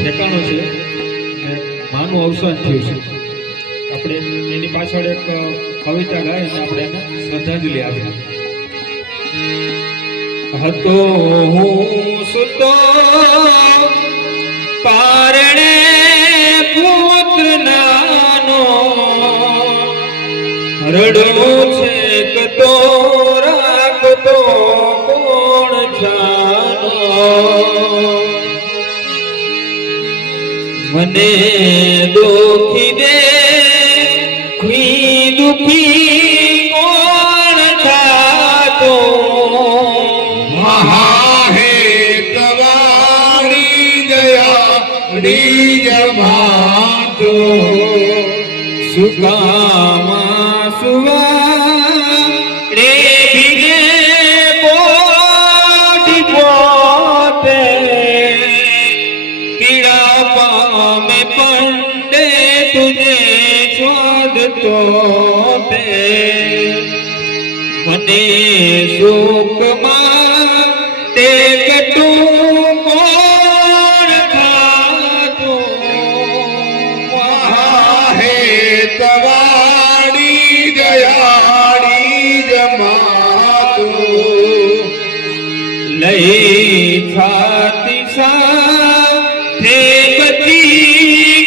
ઠેકાણું છે અને માનું અવસાન થયું છે. આપણે એની પાછળ એક કવિતા ગાય અને આપણે એને શ્રદ્ધાંજલિ આપીએ. હતો હું સુતો પારણે પુત્ર નાનો, રડું છે કતો રાખતો કોણ જાનો, મને દુખી દે દુખી કોણ થાતો, જમાતો સુકામાં સુવા રે ભીગે પોટી પોતે, પીડા પામે પંડે તુજે શોધતો તે, મને સુખમાં તે કટું કોણ ખાતો, તવાડી દયાળી જમાતો, લઈ છાતી સાથે ગતિ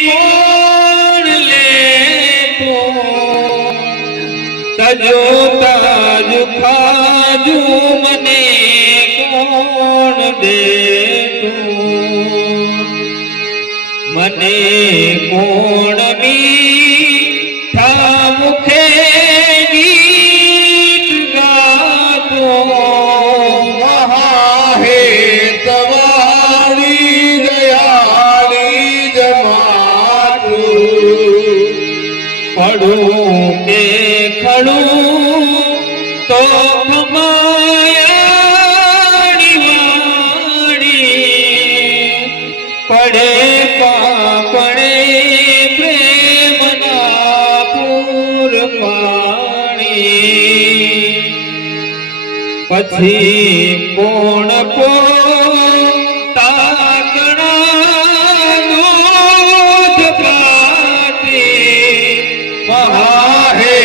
કોણ લેતો, તજો તાજ ખાજુ મને કોણ દેતું, મને કોણ મીઠા મુખે ગીત ગાતો, હે તવાડી દયાળી જમાતો, પડું કે ખડું તો ખમાયાણી વાણી, પડે પડે પ્રેમના પૂર પાણી, પછી કોણ તાકણા દૂધ પાતી, હે